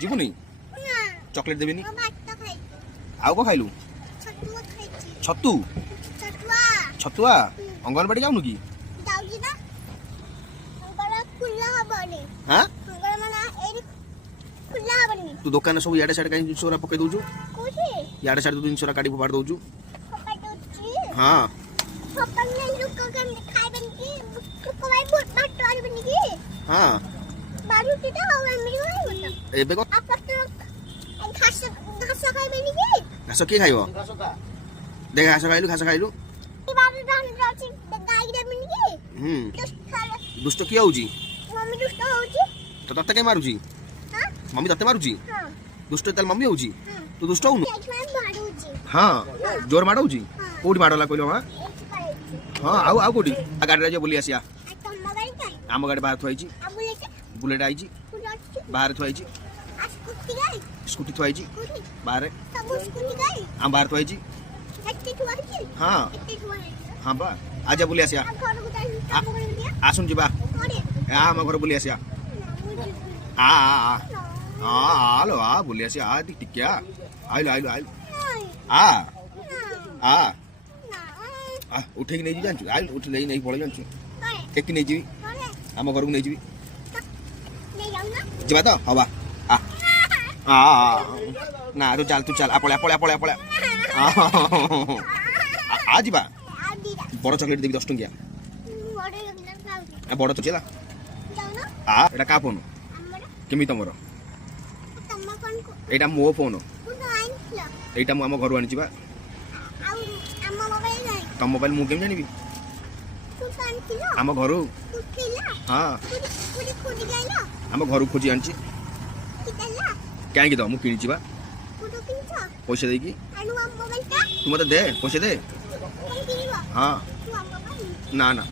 जीवनी ना चॉकलेट देबेनी वो भात खाई आउ को खाइलु छतुआ खाई छतु छतुआ छतुआ अंगनबाड़ी जाउनु की जाउजी ना बड़ा खुला हबनी हां अंगड़ मना एरी खुला हबनी तू दुकान सब याडे साडे काई सोरा पके दोजु कोठी याडे साडे तू सोरा काडी फोपाड़ दोजु पप्पा दोची हां पप्पा ने लुक कर खाई बन की को भाई बहुत भात वाली बन की हां बारू टीटा हो मेरी होई होता एबे को आप तो घास घास खाई बन की घास के खाइबो देख घास खाइलु बारू जान जाची गाई दे बन की दुष्ट किया होजी मम्मी दुष्ट होची तो तत्ते के मारुजी हां मम्मी तत्ते मारुजी हां दुष्ट तल मम्मी होजी तू दुष्ट होनु मैं मारूची हां जोर माडो होजी कोडी माडोला कइलो हां हां आउ कोडी आ गाडी रे जे बोली आसिया तम्मा गाड़ी काय आम गाडी बाहर थुआइची अब लेके बुलेट आइची कुलाची बाहर थुआइची स्कूटी गाड़ी स्कूटी थुआइची स्कूटी बाहर सब स्कूटी गाड़ी आम बाहर थुआइची एक्टिव हुआची हां एक्टिव हुआ हां बा आजा बोली आसिया अब घर को जाई काम कर दिया आसुन जिबा अरे आ हम घर बोली आसिया आ आलो आ बोली आसिया आ टिकिया आइलो आइलो आइलो आ आ आ उठे कि नहीं जी जानछु आइल उठ नहीं नहीं पळे जानछु टेकी नहीं जीवी हम घर को नहीं जीवी जिबा तो हवा आ ना तू चल आ पळे आ जिबा बड़ चॉकलेट देबी 10 टंकिया बड़ तो चला आ एटा का फोन केमी तमरो एटा मो फोन एटा मु हम घर आनी जिबा तम मोबाइल मु केम जानिबी हम घर हाँ हम घर खोजी आनी कहीं तो मुझे किणी पैसा देकी तू मत दे पैसा दे हाँ ना ना